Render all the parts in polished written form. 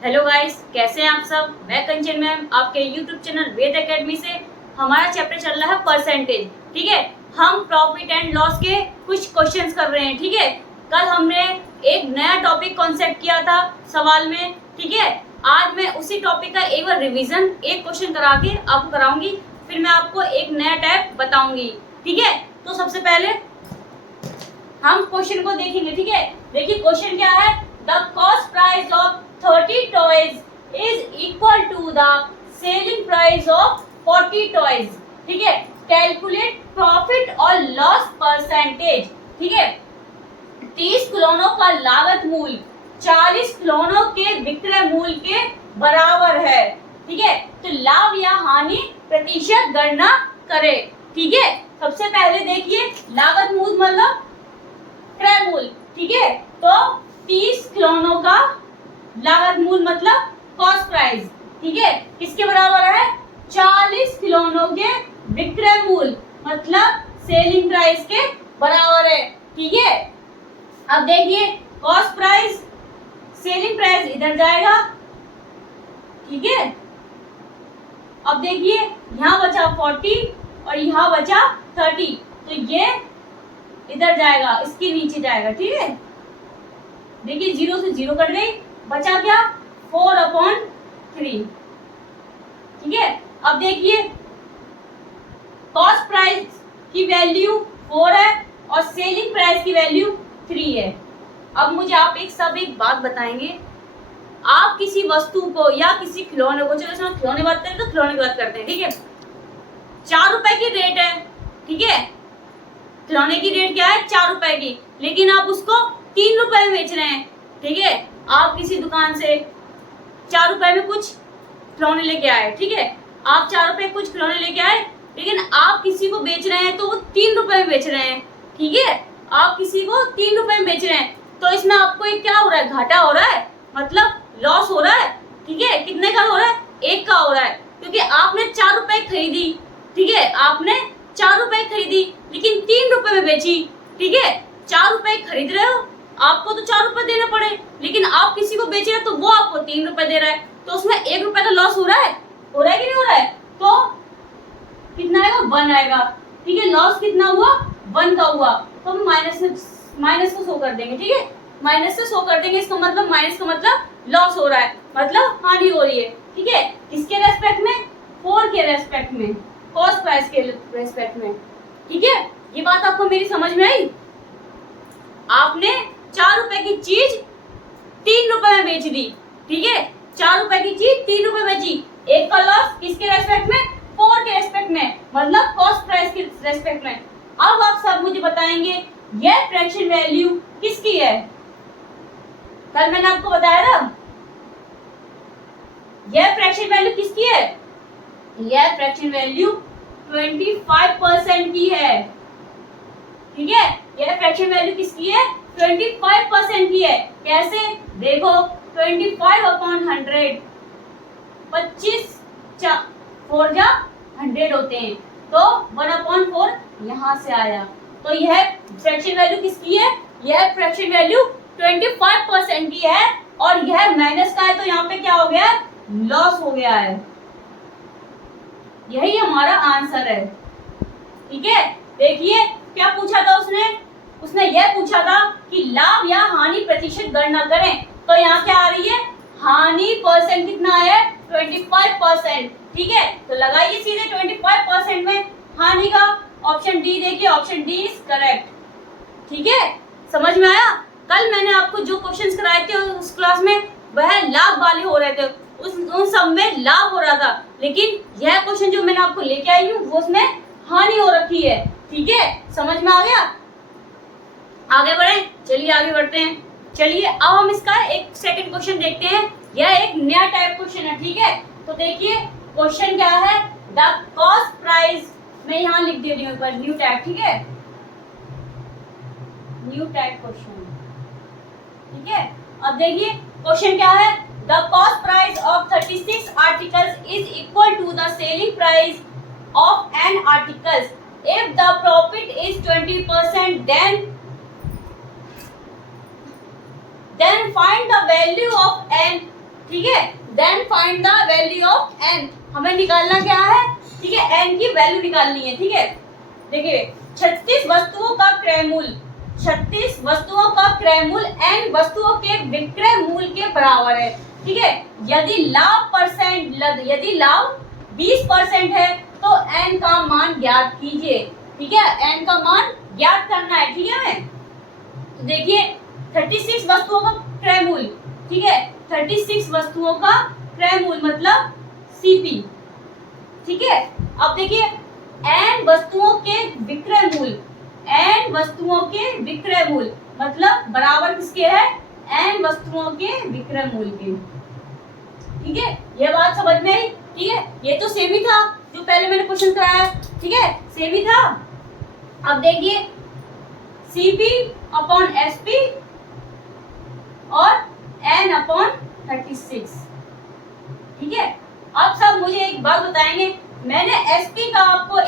Hello guys, कैसे हैं आप सब। मैं कंचन मैम आपके यूट्यूब चैनल वेद एकेडमी से। हमारा चैप्टर चल रहा है परसेंटेज। ठीक है, हम प्रॉफिट एंड लॉस के कुछ क्वेश्चंस कर रहे हैं। ठीक है, कल हमने एक नया टॉपिक कॉन्सेप्ट किया था सवाल में। ठीक है, आज मैं उसी टॉपिक का एक बार रिवीजन एक क्वेश्चन करा के आपको कराऊंगी, फिर मैं आपको एक नया टाइप बताऊंगी। ठीक है, तो सबसे पहले हम क्वेश्चन को देखेंगे। ठीक है, देखिए क्वेश्चन क्या है। The cost price of 30 toys is equal to the selling price of 40 toys. ठीक है, कैलकुलेट प्रॉफिट और लॉस परसेंटेज। ठीक है, 30 खिलौनों का लागत मूल्य 40 खिलौनों के विक्रय मूल्य के बराबर है। ठीक है, तो लाभ या हानि प्रतिशत गणना करें। ठीक है, सबसे पहले देखिए लागत मूल्य मतलब क्रय मूल्य। ठीक है, तो 30 खिलौनों का लागत मूल्य मतलब कॉस्ट प्राइस। ठीक है, किसके बराबर है? 40 खिलौनों के विक्रय मूल्य मतलब सेलिंग प्राइस के बराबर है। ठीक है, अब देखिए कॉस्ट प्राइस सेलिंग प्राइस इधर जाएगा। ठीक है, अब देखिए यहाँ बचा 40 और यहाँ बचा 30, तो ये इधर जाएगा, इसके नीचे जाएगा। ठीक है, देखिए 0 से 0 कट गई, बचा क्या? 4/3। ठीक है, अब देखिए कॉस्ट प्राइस की वैल्यू 4 है और सेलिंग प्राइस की वैल्यू 3 है। अब मुझे आप एक बात बताएंगे, आप किसी वस्तु को या किसी खिलौने को, चलो इसमें खिलौने बात करें तो खिलौने की बात करते हैं। ठीक है, 4 रुपए की रेट है। ठीक है, खिलौने की रेट क्या है? 4 रुपए की, लेकिन आप उसको 3 रुपए में बेच रहे हैं। ठीक है, आप किसी दुकान से 4 रुपए में कुछ खिलौने लेके आए। ठीक है, आप 4 रुपए कुछ खिलौने लेके आए, लेकिन आप किसी को बेच रहे हैं तो वो 3 रुपए में बेच रहे हैं। ठीक है, आप किसी को 3 रुपए में बेच रहे हैं, तो इसमें आपको एक क्या हो रहा है? घाटा हो रहा है, मतलब लॉस हो रहा है। ठीक है, कितने का हो रहा है? 1 का हो रहा है, क्योंकि आपने 4 रुपए खरीदी। ठीक है, आपने 4 रुपए खरीदी लेकिन 3 रुपए में बेची। ठीक है, 4 रुपए खरीद रहे हो, आपको तो 4 रुपए देने पड़े, लेकिन आप किसी को बेच रहे हैं तो वो आपको 3 रुपए दे रहा है, तो उसमें 1 रुपए का लॉस हो रहा है कि नहीं हो रहा है? तो कितना आएगा? 1 आएगा। ठीक है, लॉस कितना हुआ? 1 का हुआ, तो हम माइनस को शो कर देंगे। ठीक है, माइनस से शो कर देंगे, इसका मतलब माइनस का मतलब लॉस हो रहा है, मतलब हानि हो रही है। ठीक है, किसके रेस्पेक्ट में? 4 के रेस्पेक्ट में, कॉस्ट प्राइस के रेस्पेक्ट में। ठीक है, ये बात आपको मेरी समझ में आई? आपने 4 रुपए की चीज 3 रुपए में बेच दी। ठीक है, 4 रुपए की चीज 3 रुपए बेची, 1 का लॉस किसके रेस्पेक्ट में? 4 के रेस्पेक्ट में, मतलब कॉस्ट प्राइस के रेस्पेक्ट में। अब आप सब मुझे बताएंगे यह फ्रैक्शन वैल्यू किसकी है? कल मैंने आपको बताया था, यह फ्रैक्शन वैल्यू किसकी है? यह फ्रैक्शन वैल्यू 25% की है। ठीक है, यह फ्रैक्शन वैल्यू किसकी है? 25% की है। कैसे? देखो 25/100, 25 4 जा 100 होते हैं, तो 1/4 यहाँ से आया, तो यह फ्रैक्शन वैल्यू किसकी है? यह फ्रैक्शन वैल्यू 25% की है, और यह माइनस का है, तो यहाँ पे क्या हो गया? लॉस हो गया है। यही हमारा आंसर है। ठीक है, देखिए क्या पूछा था उसने यह पूछा था कि लाभ या हानि प्रतिशत गणना करें, तो यहाँ क्या आ रही है? हानि परसेंट कितना है? 25%। ठीक है, तो लगाइए सीधे 25% में हानि का। ऑप्शन डी देखिए, ऑप्शन डी इज करेक्ट। ठीक है, समझ में आया? कल मैंने आपको जो क्वेश्चंस कराए थे उस क्लास में वह लाभ वाले हो रहे थे, उन सब में लाभ हो रहा था, लेकिन यह क्वेश्चन जो मैंने आपको लेके आई हूँ वो उसमें हानि हो रखी है। ठीक है, समझ में आ गया? आगे बढ़े, चलिए आगे बढ़ते हैं। चलिए अब हम इसका एक सेकंड क्वेश्चन देखते हैं। यह एक नया टाइप क्वेश्चन है। ठीक है, तो देखिए क्वेश्चन क्या है। द कॉस्ट प्राइस, मैं यहाँ लिख दे रही हूँ पर न्यू टाइप। ठीक है, न्यू टाइप क्वेश्चन। ठीक है, अब देखिए क्वेश्चन क्या है। The cost price of 36 articles is equal to the selling price of N articles. If the profit is 20%, then find the value of an ठीक है। Then find the value of N, हमें निकालना क्या है, ठीक है, एन की value निकालनी है, ठीक है। देखिए 36 वस्तुओं का क्रय मूल्य, 36 वस्तुओं का क्रय मूल्य एन वस्तुओं के विक्रय मूल्य के बराबर है, ठीक है। यदि लाभ 20% है तो एन का मान ज्ञात कीजिए, ठीक है। एन का मान ज्ञात करना है, ठीक है हमें। तो देखिए 36 वस्तुओं का क्रय मूल्य, ठीक है, 36 वस्तुओं का क्रय मूल्य मतलब सीपी, ठीक है। अब देखिए एन वस्तुओं के विक्रय मूल्य, एन वस्तुओं के विक्रय मूल्य मतलब बराबर किसके है, एन वस्तुओं के विक्रय मूल्य के, ठीक है। ये बात समझ में आई, ठीक है। ये तो सेम ही था जो पहले मैंने क्वेश्चन कराया, ठीक है, सेम ही था। अब देखिए CP अपॉन SP और N अपॉन 36, ठीक है। अब सब मुझे एक बात बताएंगे, मैंने SP का आपको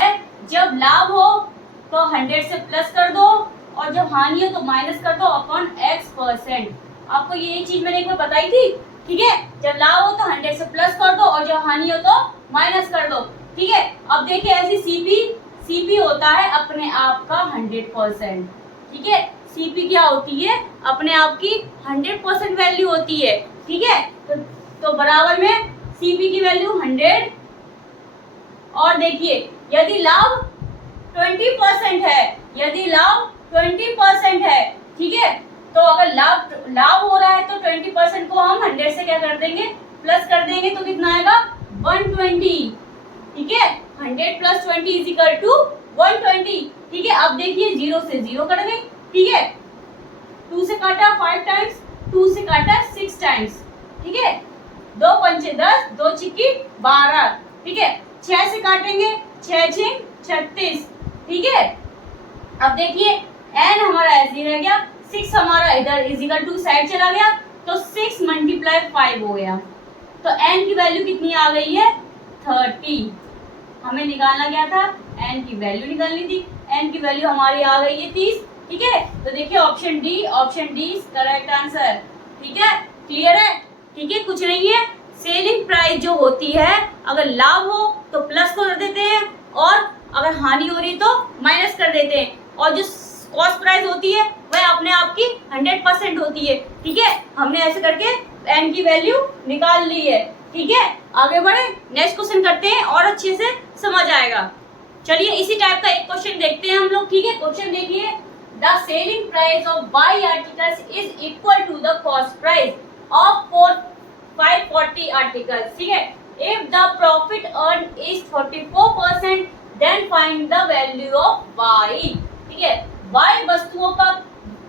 जब लाभ हो तो 100 से प्लस कर दो और जब हानि हो तो माइनस कर दो अपॉन X%। आपको ये चीज मैंने एक बार बताई थी, ठीक है। जब लाभ हो तो 100 से प्लस कर दो और जब हानि हो तो माइनस कर दो, ठीक है। अब देखिए ऐसी CP होता है अपने आप का 100%, ठीक है। CP क्या होती है, अपने आप की 100% वैल्यू होती है, ठीक है। तो बराबर में CP की वैल्यू 100 और देखिए यदि लाभ 20% है, यदि लाभ 20% है, ठीक है, तो अगर लाभ हो रहा है तो 20% को हम 100 से क्या कर देंगे, प्लस कर देंगे, तो कितना आएगा 120, ठीक है। 100 प्लस 20 इज इक्वल टू 120, ठीक है। अब देखिए 0 से 0 कट गई, ठीक है। 2 से काटा 5 टाइम्स, 2 से काटा 6 टाइम्स, ठीक है। 2 पंचे 10, 2 छिक्की 12, ठीक है। 6 से काटेंगे, 6 छिंग 36, ठीक है। अब देखिए n हमारा ऐसे ही रह गया, 6 हमारा इधर इज इक्वल टू साइड चला गया, तो 6 मल्टीप्लाई 5 हो गया, तो n की वैल्यू कितनी आ गई है 30। हमें निकालना क्या था, n की वैल्यू निकालनी थी, n की वैल्यू हमारी आ गई है 30, ठीक है। तो देखिए option D is correct answer, ठीक है। क्लियर है, ठीक है, कुछ नहीं है। सेलिंग प्राइस जो होती है अगर लाभ हो तो प्लस कर देते हैं और अगर हानि हो रही तो माइनस कर देते हैं, और जो कॉस्ट प्राइस होती है वह अपने आप की 100% होती है, ठीक है। हमने ऐसे करके n की वैल्यू निकाल ली है, ठीक है। आगे बढ़े, नेक्स्ट क्वेश्चन करते हैं और अच्छे से समझ आएगा। चलिए इसी टाइप का एक क्वेश्चन देखते हैं हम लोग, ठीक है। क्वेश्चन देखिए, the selling price of y articles is equal to the cost price of 540 articles, ठीक है। If the profit earn is 44%, then find the value of y, ठीक है। y वस्तुओं का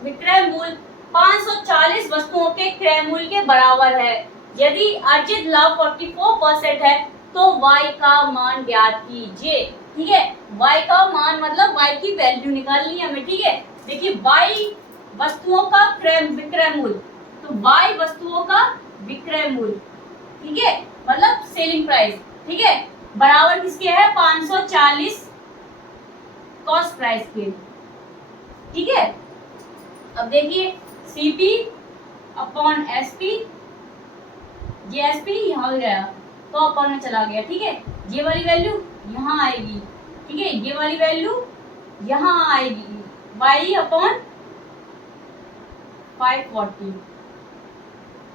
विक्रय मूल्य 540 वस्तुओं के क्रय मूल्य के बराबर है। यदि अर्जित लाभ 44% है तो y का मान ज्ञात कीजिए, ठीक है। y का मान मतलब y की वैल्यू निकालनी है हमें, ठीक है। देखिए y वस्तुओं का विक्रय मूल्य, तो y वस्तुओं का विक्रय मूल्य, ठीक है, मतलब सेलिंग प्राइस, ठीक है, बराबर किसके है 540 कॉस्ट प्राइस के, ठीक है। अब देखिए CP अपॉन SP, ये SP यहाँ गया तो अपॉन में चला गया, ठीक है। ये वाली वैल्यू यहाँ आएगी, ठीक है, ये वाली वैल्यू यहाँ आएगी, y अपॉन 540,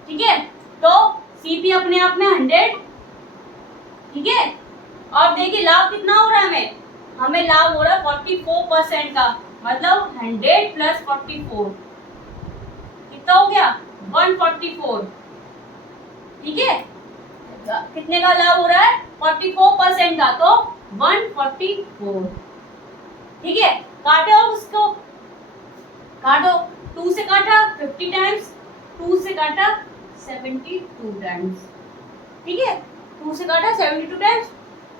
ठीक है। तो CP अपने आप में 100, ठीक है। और देखिए लाभ कितना हो रहा है, हमें लाभ हो रहा है 44% का, मतलब 100 प्लस 44 कितना हो गया 144, ठीक है। कितने का लाभ हो रहा है 44% का, तो 144, ठीक है। काटो उसको, काटो, 2 से काटा 50 टाइम्स, 2 से काटा 72 टाइम्स, ठीक है। 2 से काटा 72 टाइम्स,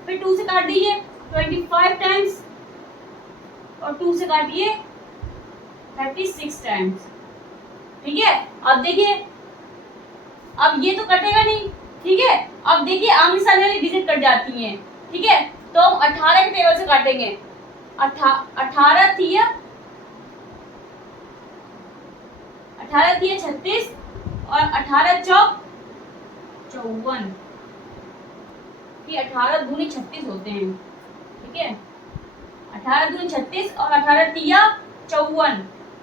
फिर 2 से काट दीजिए 25 टाइम्स और 2 से काटिए 36 टाइम्स, ठीक है। अब देखिए, अब ये तो कटेगा नहीं, ठीक है। अब देखिए आमने सामने वाली डिजिट कट जाती हैं, ठीक है। तो हम 18 के टेबल से काटेंगे, 18 थी 36 और 18 चौक 54 कि 18 दूनी 36 होते हैं, ठीक है। 18 दूनी 36 और 18 तिया 54,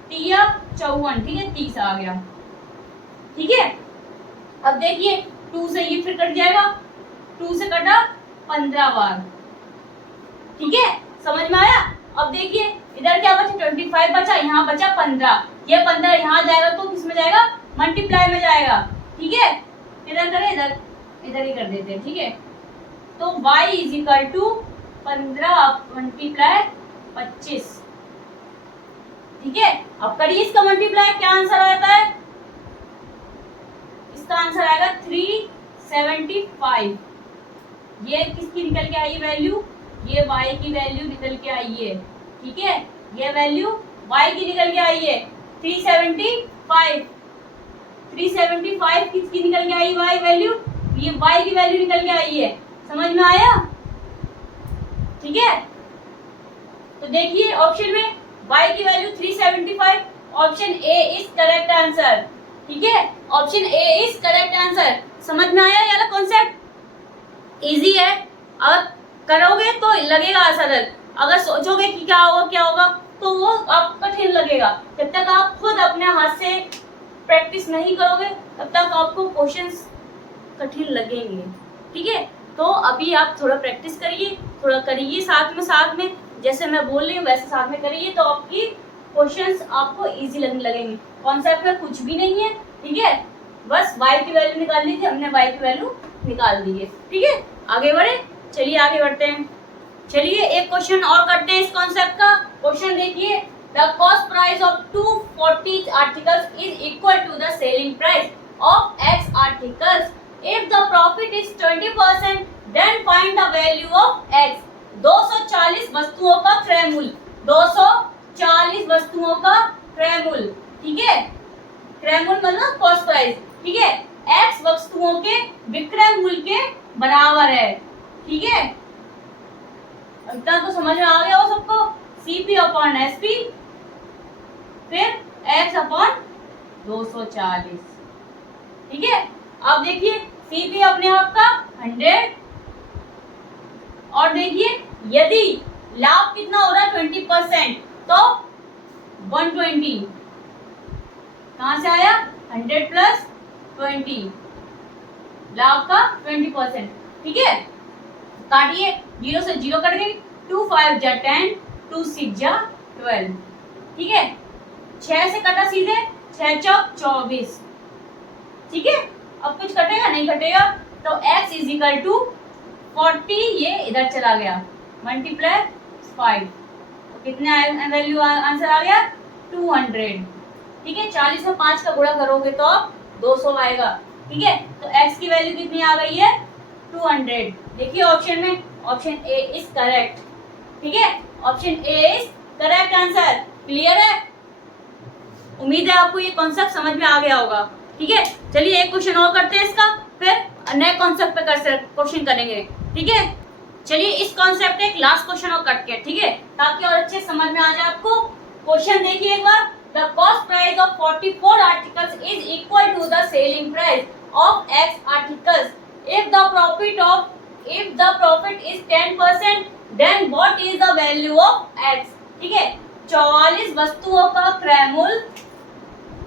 तिया 54, ठीक है, 30 आ गया, ठीक है। अब देखिए 2 से ये फिर कट जाएगा, 2 से कटा 15 बार, ठीक है, समझ में आया। अब देखिए इधर क्या बचा, 25 बचा, यहाँ बचा 15, ये 15 यहाँ जाएगा तो किस में जाएगा, मल्टीप्लाई में जाएगा, ठीक है। इधर करें, इधर इधर ही कर देते हैं, ठीक है। तो y is equal to 15 multiply 25, ठीक है। अब करिए इसका मल्टीप्लाई, क्या आंसर आता है, इसका आंसर आएगा 375। ये किसकी निकल के आई है वैल्यू, ये y की वैल्यू निकल के आई है, ठीक है। ये वैल्यू y की निकल के आई है 375। 375 किसकी निकल के आई y वैल्यू, ये y की वैल्यू निकल के आई है, समझ में आया, ठीक है। तो देखिए ऑप्शन में y की value 375, option A is correct answer, ठीक है। Option A is correct answer, समझ में आया ये वाला कॉन्सेप्ट, इजी है। अगर करोगे तो लगेगा सरल, अगर सोचोगे कि क्या होगा तो वो आपको कठिन लगेगा। जब तक आप खुद अपने हाथ से प्रैक्टिस नहीं करोगे तब तक आपको क्वेश्चंस कठिन लगेंगे, ठीक है। तो अभी आप थोड़ा प्रैक्टिस करिए, थोड़ा करिए साथ में जैसे मैं बोल रही हूँ वैसे साथ में करिए, तो आपकी क्वेश्चंस आपको इजी लगने लगेंगे। कॉन्सेप्ट में कुछ भी नहीं है, ठीक है, बस y की वैल्यू निकालनी थी, हमने y की वैल्यू निकाल दी है, ठीक है। आगे बढ़े, चलिए आगे बढ़ते हैं। चलिए एक क्वेश्चन और करते हैं इस कॉन्सेप्ट का। क्वेश्चन देखिए, the cost price of 240 articles is equal to the selling price of x articles, if the profit is 20% then find the value of x। 240 वस्तुओं का क्रय मूल्य, 240 वस्तुओं का क्रय मूल्य, ठीक है, क्रय मूल्य मतलब कॉस्ट प्राइस, ठीक है, x वस्तुओं के विक्रय मूल्य के बराबर है, ठीक है। इतना तो समझ में आ गया हो सबको, CP अपॉन SP फिर x अपॉन 240, ठीक है। अब देखिए CP अपने आप का 100, और देखिए यदि लाभ कितना हो रहा है 20% तो 120, कहां से आया 100 प्लस 20, लाभ का 20%, ठीक है। काटिए, 0 से 0 कट गई, 2 5 जा 10, 2 6 जा 12, ठीक है। 6 से कटा सीधे, 6 चौक 24, ठीक है। अब कुछ कटेगा नहीं कटेगा, तो x इज इक्वल टू 40, ये इधर चला गया, मल्टीप्लाई 5, तो कितने वैल्यू आंसर आ गया 200, ठीक है। 40 में 5 का गुणा करोगे तो 200 आएगा, ठीक है। तो x की वैल्यू कितनी आ गई है 200। देखिए ऑप्शन में, ऑप्शन ए इज करेक्ट, ठीक है, option A is correct answer. Clear है, उम्मीद है आपको ये कॉन्सेप्ट समझ में आ गया होगा, ठीक है। चलिए एक क्वेश्चन और करते हैं इसका, फिर नए कॉन्सेप्ट पे क्वेश्चन करेंगे, ठीक है। चलिए इस कॉन्सेप्ट एक लास्ट क्वेश्चन और करते हैं, ठीक है, ताकि और अच्छे समझ में आ जाए आपको। क्वेश्चन देखिए एक बार, the cost price of 44 articles is equal to the selling price of x articles, if the profit is 10% then what is the value of x, ठीक है। 44 वस्तुओं का क्रय मूल्य,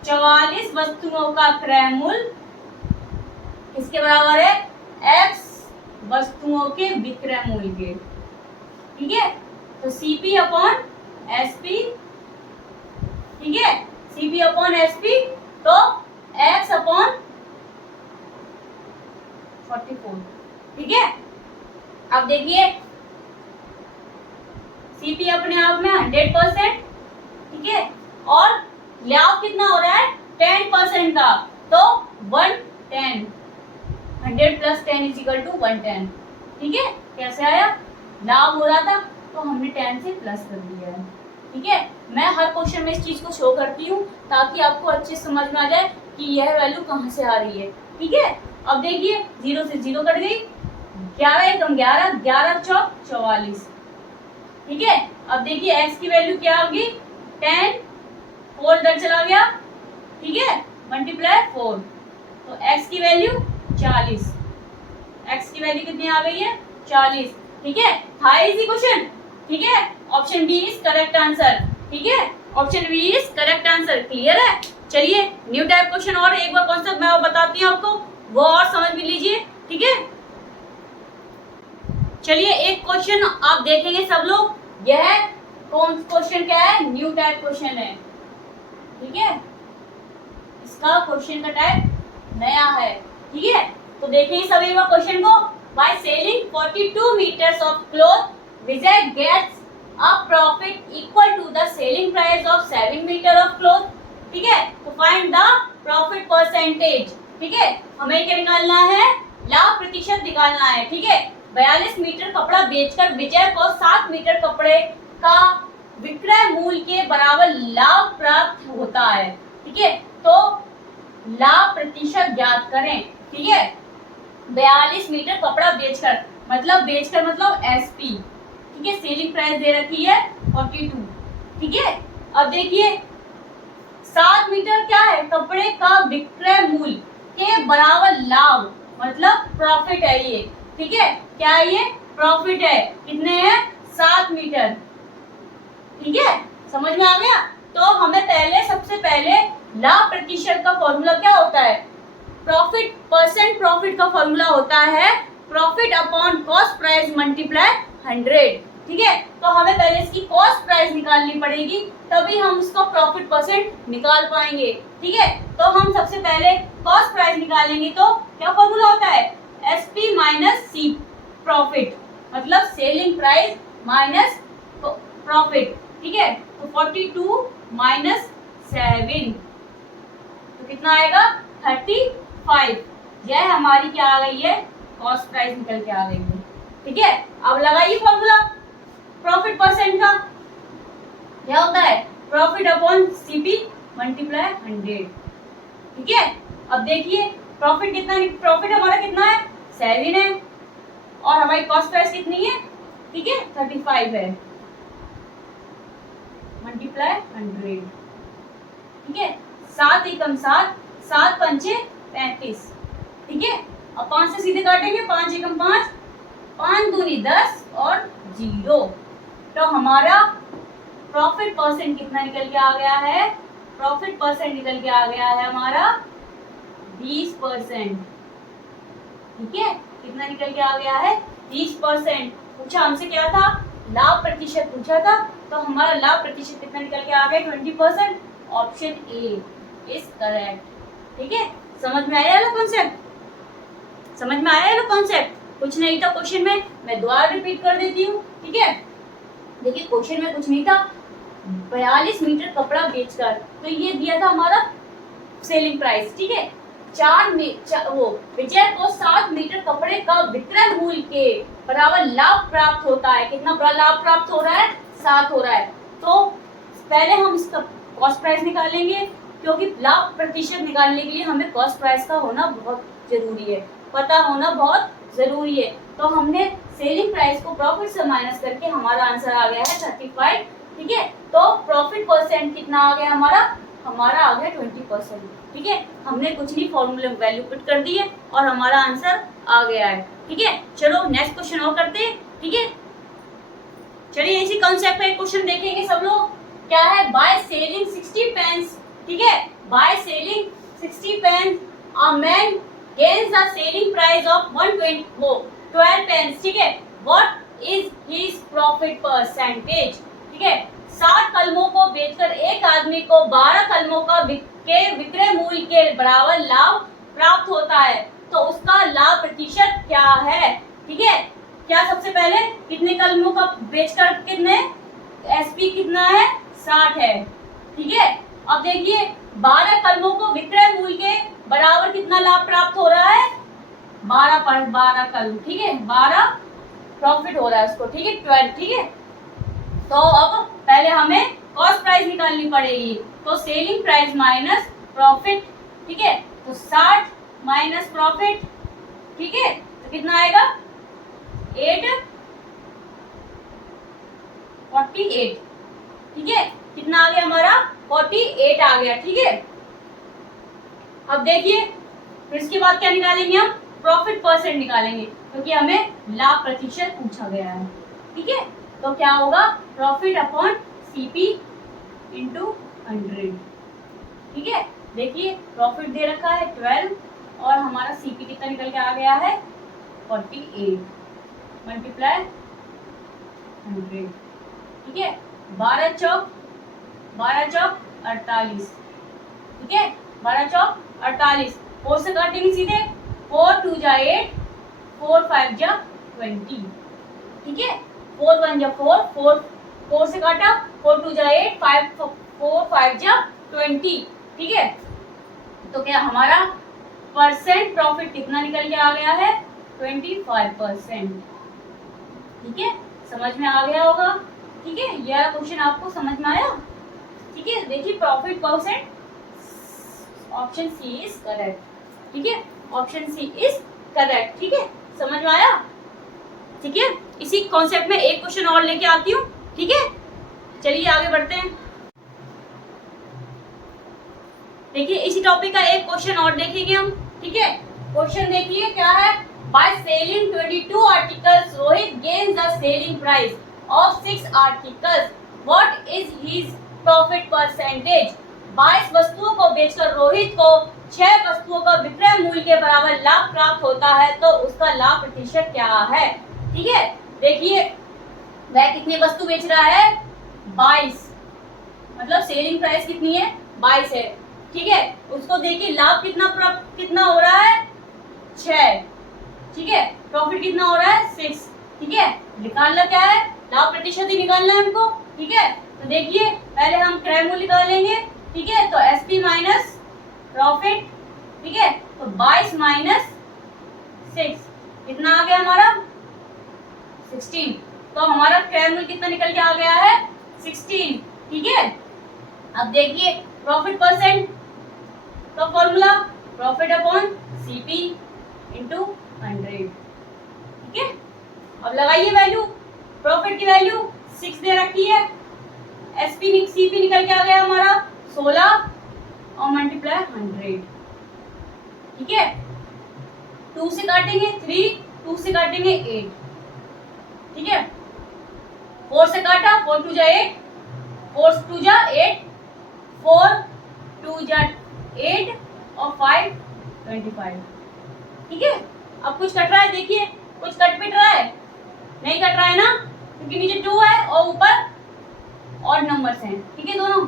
44 वस्तुओं का क्रय मूल्य किसके बराबर है, x वस्तुओं के विक्रय मूल्य के, ठीक है। तो CP अपॉन SP, ठीक है, CP अपॉन SP, तो x अपॉन 44, ठीक है। अब देखिए CP अपने आप में 100%, ठीक है, और लाभ कितना हो रहा है 10% का, तो 110, 100 प्लस 10 इज इक्वल टू 110, ठीक है। कैसे आया, लाभ हो रहा था तो हमने 10 से प्लस कर दिया है, ठीक है। मैं हर क्वेश्चन में इस चीज को शो करती हूँ ताकि आपको अच्छे समझ में आ जाए कि यह वैल्यू कहाँ से आ रही है, ठीक है। अब देखिए 0 से 0 कट गई, 11 एकम 11, 11 चौक 44, ठीक है। अब देखिए x की वैल्यू क्या होगी 10, 4 इधर चला गया, ठीक है, मल्टीप्लाई 4, तो x की वैल्यू 40। x की वैल्यू कितनी आ गई है 40। ठीक है, था इजी क्वेश्चन। ठीक है, option B is correct answer. ठीक है, option B is correct answer. Clear है? चलिए न्यू टाइप क्वेश्चन और एक बार कॉन्सेप्ट मैं बताती हूँ आपको, वो और समझ भी लीजिए। ठीक है, चलिए एक क्वेश्चन आप देखेंगे सब लोग। यह कौन क्वेश्चन क्या है? न्यू टाइप क्वेश्चन है। ठीक है, इसका क्वेश्चन का टाइप नया है। ठीक है, तो देखेंगे सभी बार क्वेश्चन को। By selling 42 meters of cloth, Vijay gets a profit equal to the selling price of 7 meter of cloth. ठीक है, तो फाइंड द प्रॉफिट परसेंटेज। ठीक है, हमें क्या निकालना है? लाभ प्रतिशत निकालना है। ठीक है, 42 मीटर कपड़ा बेचकर विजय को 7 मीटर कपड़े का विक्रय मूल्य के बराबर लाभ प्राप्त होता है। ठीक है, तो लाभ प्रतिशत ज्ञात करें। ठीक है, 42 मीटर कपड़ा बेचकर मतलब एसपी। ठीक है, सेलिंग प्राइस दे रखी है 42। ठीक है, अब देखिए 7 मीटर क्या है? कपड़े का विक्रय मूल्य के बराबर लाभ मतलब प्रॉफिट है ये। ठीक है, क्या ये प्रॉफिट है? कितने हैं? 7 मीटर। ठीक है, समझ में आ गया? तो हमें सबसे पहले लाभ प्रतिशत का फॉर्मूला क्या होता है? प्रॉफिट परसेंट प्रॉफिट का फॉर्मूला होता है profit upon cost price multiply 100। ठीक है, तो हमें पहले इसकी कॉस्ट प्राइस निकालनी पड़ेगी, तभी हम उसका प्रॉफिट परसेंट निकाल पाएंगे। ठीक है, तो हम सबसे पहले कॉस्ट प्राइस निकालेंगे। तो क्या फॉर्मूला होता है? एसपी माइनस सी प्रॉफिट मतलब सेलिंग प्राइस माइनस प्रॉफिट। ठीक है, तो 42 माइनस 7 तो कितना आएगा? 35। यह हमारी क्या आ गई है? कॉस्ट प्राइस निकल के आ गई है। ठीक है, अब लगाइए फॉर्मूला प्रॉफिट परसेंट का। क्या होता है? Profit upon CP multiply 100। ठीक है, अब देखिए प्रॉफिट कितना, प्रॉफिट हमारा कितना है? 7 है और हमारी कॉस्ट प्राइस कितनी है? ठीक है, 35 है मल्टीप्लाई 100। ठीक है, 7 एकम 7, 7 पंचे 35। ठीक है, अब 5 से सीधे काटेंगे, 5 एकम 5, 5 दूनी 10 और 0। तो हमारा प्रॉफिट परसेंट कितना निकल के आ गया है? प्रॉफिट परसेंट निकल के आ गया है हमारा 20%। ठीक है, कितना निकल के आ गया है? 20%। पूछा हमसे क्या था? लाभ प्रतिशत पूछा था, तो हमारा लाभ प्रतिशत कितना निकल के आ गया? 20%। Option A is correct. ठीक है, समझ में आया वाला कॉन्सेप्ट? समझ में आया वाला कॉन्सेप्ट? कुछ नहीं था क्वेश्चन में, मैं दोबारा रिपीट कर देती हूँ। ठीक है, देखिए क्वेश्चन में कुछ नहीं था। 42 मीटर कपड़ा बेचकर, तो ये दिया था हमारा सेलिंग प्राइस। ठीक है, विजय को 7 मीटर कपड़े का विक्रय मूल्य के बराबर लाभ प्राप्त होता है। कितना बड़ा लाभ प्राप्त हो रहा है? 7 हो रहा है। तो पहले हम इसका कॉस्ट प्राइस निकालेंगे, क्योंकि लाभ प्रतिशत निकालने के लिए हमें कॉस्ट प्राइस का होना बहुत जरूरी है, पता होना बहुत जरूरी है। तो हमने सेलिंग प्राइस को प्रॉफिट से माइनस करके हमारा आंसर आ गया है 35। ठीक है, तो प्रॉफिट परसेंट कितना आ गया हमारा? हमारा आ गया 20%। ठीक है, हमने कुछ नहीं, फॉर्मूले में वैल्यू पुट कर दी है और हमारा आंसर आ गया है। ठीक है, चलो नेक्स्ट क्वेश्चन और करते हैं। ठीक है, चलिए इसी कॉन्सेप्ट पे एक क्वेश्चन देखेंगे सब लोग। क्या है? By selling 60 pence. ठीक है, by selling 60 pence a man gains the selling price of 12 pence. ठीक है, what is his profit percentage? ठीक है, 60 कलमों को बेचकर एक आदमी को 12 कलमों का विक्रय मूल्य के बराबर लाभ प्राप्त होता है, तो उसका लाभ प्रतिशत क्या है? ठीक है, क्या सबसे पहले कितने कलमों का बेचकर कितने एसपी कितना है? 60 है। ठीक है, अब देखिए 12 कलमों को विक्रय मूल्य के बराबर कितना लाभ प्राप्त हो रहा है? 12 कलम। ठीक है, 12 प्रॉफिट हो रहा है उसको। ठीक है, 12। ठीक है, तो अब पहले हमें कॉस्ट प्राइस निकालनी पड़ेगी। तो सेलिंग प्राइस माइनस प्रॉफिट। ठीक है, तो 60 माइनस प्रॉफिट। ठीक है, तो कितना आएगा? 48। ठीक है, कितना आ गया हमारा? 48 आ गया। ठीक है, अब देखिए फिर इसके बाद क्या निकालेंगे हम? प्रॉफिट परसेंट निकालेंगे क्योंकि हमें लाभ प्रतिशत पूछा गया है। ठीक है, तो क्या होगा, प्रॉफिट अपॉन सीपी इंटू 100। ठीक है, देखिए प्रॉफिट दे रखा है 12 और हमारा सीपी कितना निकल के आ गया है 48 मल्टीप्लाई 100। ठीक है, 12 चौक 48। ठीक है, 12 चौक 48, 4 से काटेंगे सीधे, 4 2 जा 8, 4 5 जा 20। ठीक है, 4 1 जा 4, 4 से काटा, 4 2 जा 8, 4 5 जा 20। ठीक है, तो क्या हमारा परसेंट प्रॉफिट कितना निकल के आ गया है 25%। ठीक है, समझ में आ गया होगा। ठीक है, यह क्वेश्चन आपको समझ में आया। ठीक है, देखिए profit percent, option C is correct. ठीक है, ऑप्शन सी इज करेक्ट। ठीक है, समझ में आया। ठीक है, इसी कॉन्सेप्ट में एक क्वेश्चन और लेके आती हूँ। ठीक है, चलिए आगे बढ़ते हैं। देखिए इसी टॉपिक का एक क्वेश्चन और देखेंगे हम। ठीक है, क्वेश्चन देखिए क्या है, by selling 22 articles Rohit gains the selling price of 6 articles, what is his profit percentage. 22 वस्तुओं को बेचकर रोहित को 6 वस्तुओं का विक्रय मूल्य के बराबर लाभ प्राप्त होता है, तो उसका लाभ प्रतिशत क्या है। ठीक है, देखिए वह कितनी वस्तु बेच रहा है 22, मतलब सेलिंग प्राइस कितनी है 22 है। ठीक है, उसको देखिए लाभ कितना हो रहा है 6। ठीक है, प्रॉफिट कितना हो रहा है 6। ठीक है, निकालना क्या है, लाभ प्रतिशत ही निकालना है हमको। ठीक है, तो देखिए पहले हम क्रय मूल्य निकालेंगे। ठीक है, तो एसपी माइनस प्रॉफिट। ठीक है, तो 22 माइनस 6 कितना आ गया हमारा 16। तो हमारा क्रय मूल्य कितना निकल के आ गया है 16। ठीक है, अब देखिए प्रॉफिट परसेंट का formula profit upon CP into 100। ठीक है, अब लगाइए वैल्यू, प्रॉफिट की वैल्यू 6 दे रखी है, एसपी सीपी निकल के आ गया हमारा 16 और मल्टीप्लाई 100। ठीक है, 2 से काटेंगे 3, 2 से काटेंगे 8। ठीक है, 4 से काटा, 4 2 जा 8, 4 2 जा 8, 4 2 जा 8 और 5 25। ठीक है, अब कुछ कट रहा है, देखिए कुछ कट पिट रहा है, नहीं कट रहा है ना, क्योंकि नीचे 2 है और ऊपर और नंबर्स हैं। ठीक है दोनों,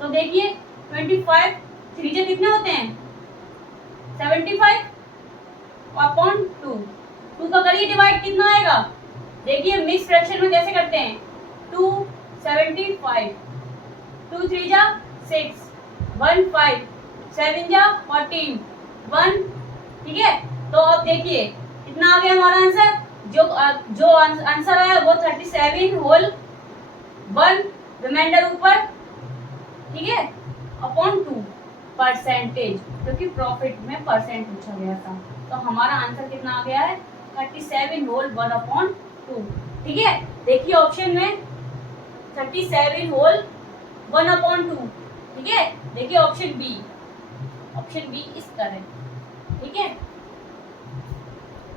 तो देखिए 25 3 से कितने होते हैं 75 अपॉन 2 का करिए डिवाइड, कितना आएगा, देखिए मिक्स फ्रैक्शन में कैसे करते हैं, 2 75, 2 3 जा 6, 1 5, 7 जा 14, 1। ठीक है, तो अब देखिए कितना आ गया हमारा आंसर, जो आंसर आया वो 37 होल 1, रिमाइंडर ऊपर। ठीक है, अपॉन 2 परसेंटेज, क्योंकि प्रॉफिट में परसेंट पूछा गया था, तो हमारा आंसर कितना आ गया है 37 होल 1 अपॉन 2। ठीक है, देखिए ऑप्शन में 37 होल 1 अपॉन 2। ठीक है, देखिए ऑप्शन बी इस करेक्ट। ठीक है,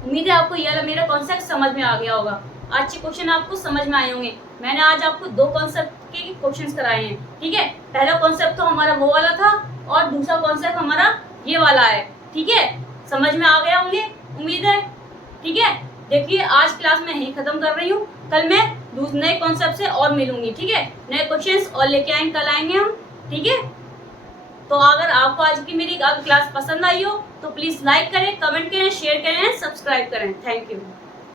उम्मीद है आपको यह मेरा कॉन्सेप्ट समझ में आ गया होगा। आज के क्वेश्चन आपको समझ में आए होंगे। मैंने आज आपको 2 कॉन्सेप्ट के क्वेश्चंस कराए हैं। ठीक है, पहला कॉन्सेप्ट तो हमारा वो वाला था और दूसरा कॉन्सेप्ट हमारा ये वाला है। ठीक है, समझ में आ गया होंगे उम्मीद है। ठीक है, देखिए आज क्लास में यही खत्म कर रही हूँ, कल मैं नए कॉन्सेप्ट से और मिलूंगी। ठीक है, नए क्वेश्चंस और लेके आएंगे, कल आएंगे हम। ठीक है, तो अगर आपको आज की मेरी क्लास पसंद आई हो तो प्लीज लाइक करें, कमेंट करें, शेयर करें, सब्सक्राइब करें। Thank you.